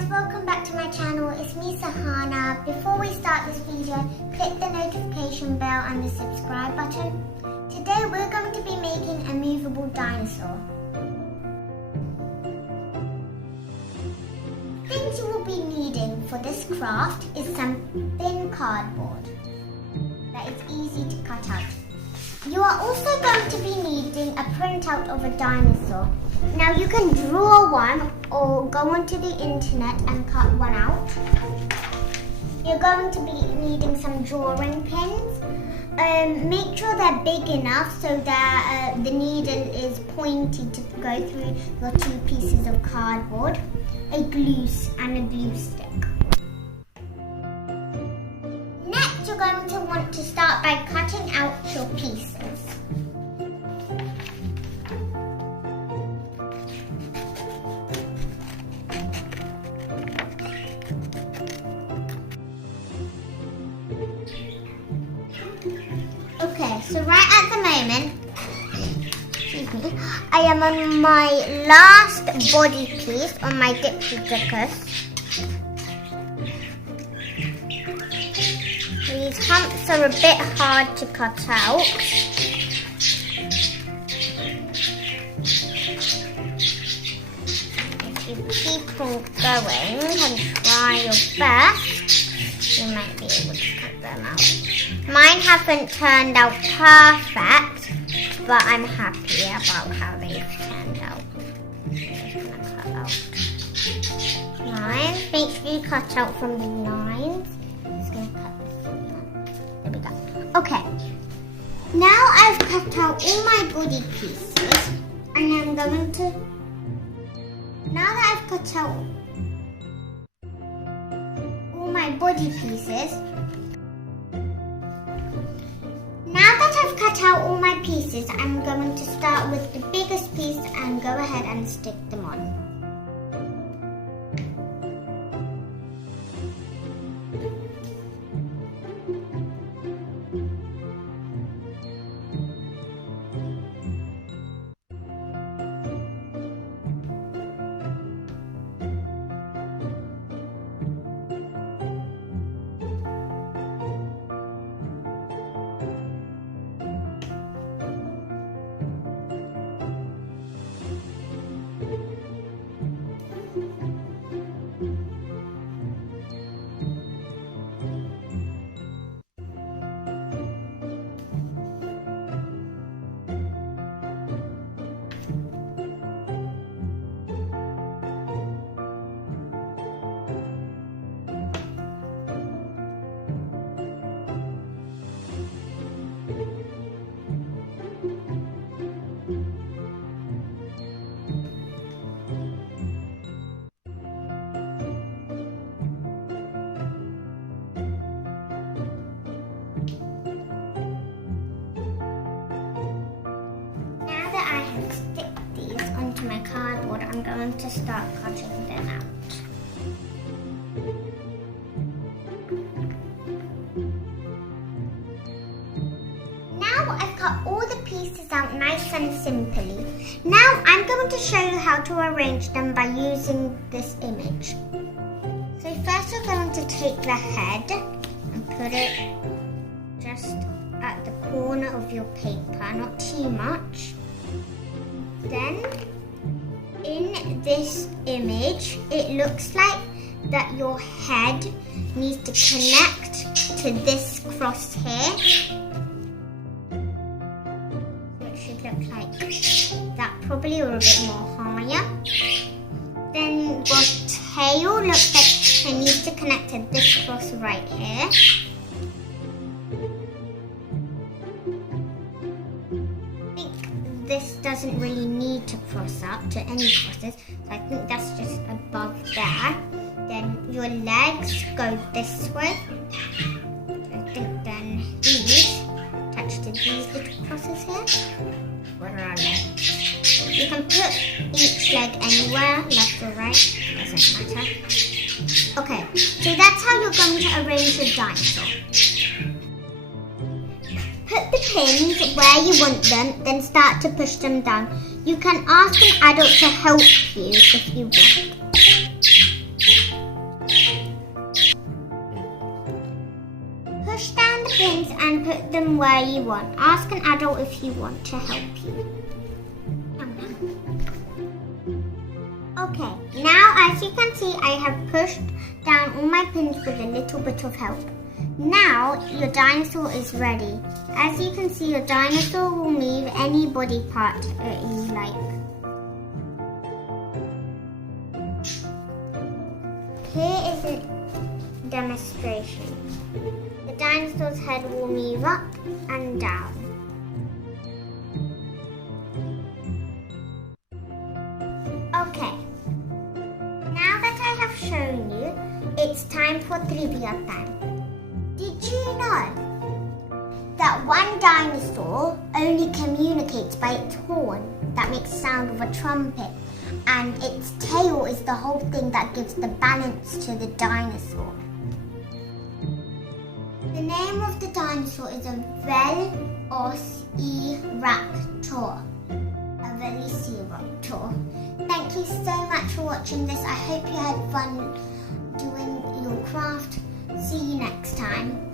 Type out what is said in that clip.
guys, welcome back to my channel. It's me, Sahana. Before we start this video, click the notification bell and the subscribe button. Today we're going to be making a movable dinosaur. Things you will be needing for this craft is some thin cardboard that is easy to cut out. You are also going to be needing a printout of a dinosaur. Now you can draw one or go onto the internet and cut one out. You're going to be needing some drawing pins. Make sure they're big enough so that the needle is pointy to go through your two pieces of cardboard, a glue stick. Next, you're going to want to start by cutting out your pieces. Okay, so right at the moment, I am on my last body piece on my Diplodocus. These humps are a bit hard to cut out. If you keep on going and try your best, you might be able to cut them out. Mine haven't turned out perfect, but I'm happy about how they've turned out. I'm just going to cut out lines. Make sure you cut out from the lines. I'm just going to cut this one. There we go. Okay. Now I've cut out all my body pieces, and I'm going to... Now that I've cut out all my body pieces, I'm going to start with the biggest piece and go ahead and stick them on. I'm going to start cutting them out. Now I've cut all the pieces out nice and simply. Now I'm going to show you how to arrange them by using this image. So first you're going to take the head and put it just at the corner of your paper, not too much. Then in this image, it looks like that your head needs to connect to this cross here. So it should look like that, probably, or a bit more higher. Then your tail looks like it needs to connect to this cross right here. This doesn't really need to cross up to any crosses, so I think that's just above there. Then your legs go this way. I think then these touch to these little crosses here. What are our legs? You can put each leg anywhere, left or right, doesn't matter. Okay, so that's how you're going to arrange your dinosaur. Put the pins where you want them, then start to push them down. You can ask an adult to help you if you want. put them where you want. Ask an adult if you want to help you. Okay, now as you can see, I have pushed down all my pins with a little bit of help. Now your dinosaur is ready. As you can see, your dinosaur will move any body part you like. Here is a demonstration. The dinosaur's head will move up and down. Okay, now that I have shown you, it's time for trivia time. Did you know that one dinosaur only communicates by its horn that makes the sound of a trumpet, and its tail is the whole thing that gives the balance to the dinosaur? The name of the dinosaur is a velociraptor. A velociraptor. Thank you so much for watching this. I hope you had fun doing your craft. See you next time.